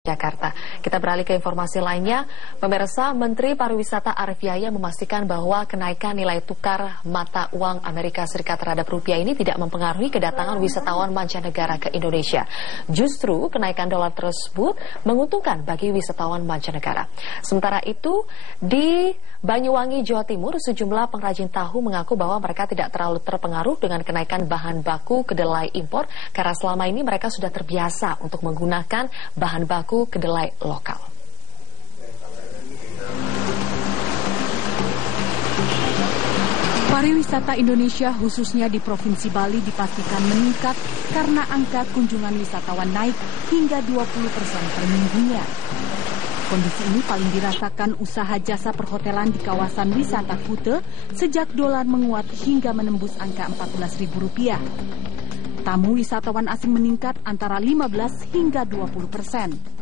Jakarta. Kita beralih ke informasi lainnya. Pemirsa, Menteri Pariwisata Arief Yahya memastikan bahwa kenaikan nilai tukar mata uang Amerika Serikat terhadap rupiah ini tidak mempengaruhi kedatangan wisatawan mancanegara ke Indonesia. Justru kenaikan dolar tersebut menguntungkan bagi wisatawan mancanegara. Sementara itu, di Banyuwangi, Jawa Timur, sejumlah pengrajin tahu mengaku bahwa mereka tidak terlalu terpengaruh dengan kenaikan bahan baku kedelai impor karena selama ini mereka sudah terbiasa untuk menggunakan bahan baku kedelai lokal. Pariwisata Indonesia khususnya di Provinsi Bali dipastikan meningkat karena angka kunjungan wisatawan naik hingga 20% per minggunya. Kondisi ini paling dirasakan usaha jasa perhotelan di kawasan wisata Kuta sejak dolar menguat hingga menembus angka Rp14.000. Tamu wisatawan asing meningkat antara 15 hingga 20%.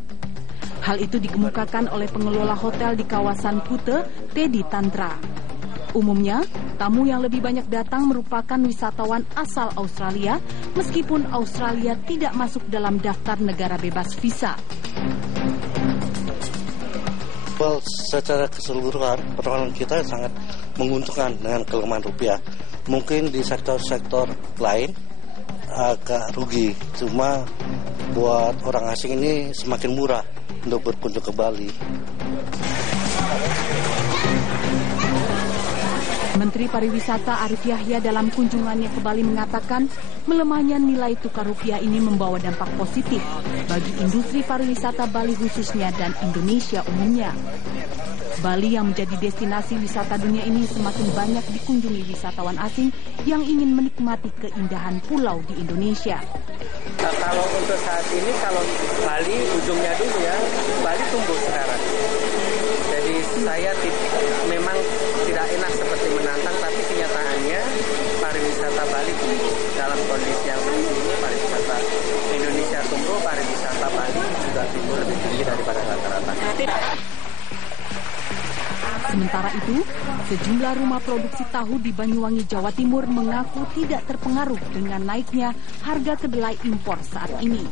Hal itu dikemukakan oleh pengelola hotel di kawasan Kuta, Teddy Tantra. Umumnya, tamu yang lebih banyak datang merupakan wisatawan asal Australia, meskipun Australia tidak masuk dalam daftar negara bebas visa. Secara keseluruhan, penerbangan kita sangat menguntungkan dengan kelemahan rupiah. Mungkin di sektor-sektor lain agak rugi, cuma buat orang asing ini semakin murah untuk berkunjung ke Bali. Menteri Pariwisata Arief Yahya dalam kunjungannya ke Bali mengatakan melemahnya nilai tukar rupiah ini membawa dampak positif bagi industri pariwisata Bali khususnya dan Indonesia umumnya. Bali yang menjadi destinasi wisata dunia ini semakin banyak dikunjungi wisatawan asing yang ingin menikmati keindahan pulau di Indonesia. Nah, kalau untuk saat ini, kalau Bali ujungnya dulu ya, Bali tumbuh sekarang. Jadi saya memang tidak enak seperti menantang, tapi kenyataannya pariwisata Bali tumbuh. Dalam kondisi yang seperti ini, pariwisata Indonesia tumbuh, pariwisata Bali juga tumbuh lebih tinggi daripada rata-rata. Sementara itu, sejumlah rumah produksi tahu di Banyuwangi, Jawa Timur mengaku tidak terpengaruh dengan naiknya harga kedelai impor saat ini.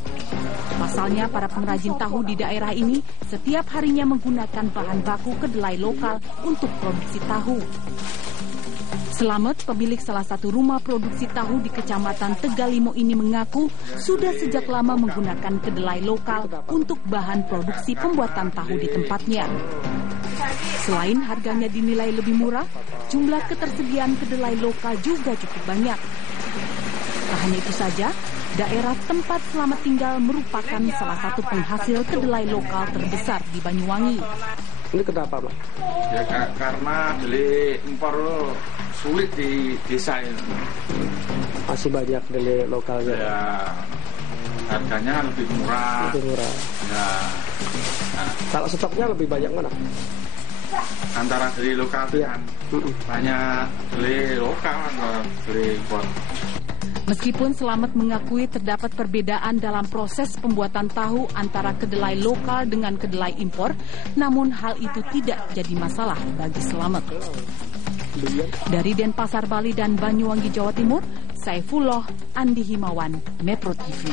Pasalnya, para pengrajin tahu di daerah ini setiap harinya menggunakan bahan baku kedelai lokal untuk produksi tahu. Selamat, pemilik salah satu rumah produksi tahu di Kecamatan Tegalimo ini mengaku sudah sejak lama menggunakan kedelai lokal untuk bahan produksi pembuatan tahu di tempatnya. Selain harganya dinilai lebih murah, jumlah ketersediaan kedelai lokal juga cukup banyak. Tak hanya itu saja, daerah tempat Selamat tinggal merupakan salah satu penghasil kedelai lokal terbesar di Banyuwangi. Ini kenapa, Pak? Ya karena kedelai impor sulit di desa ini. Masih banyak kedelai lokalnya. Ya, harganya lebih murah. Lebih murah. Ya. Nah, kalau stoknya lebih banyak mana? Antara kedelai lokal dengan banyak kedelai lokal atau kedelai impor. Meskipun Selamat mengakui terdapat perbedaan dalam proses pembuatan tahu antara kedelai lokal dengan kedelai impor, namun hal itu tidak jadi masalah bagi Selamat. Dari Denpasar, Bali dan Banyuwangi, Jawa Timur, Saifullah Andi Himawan, Metro TV.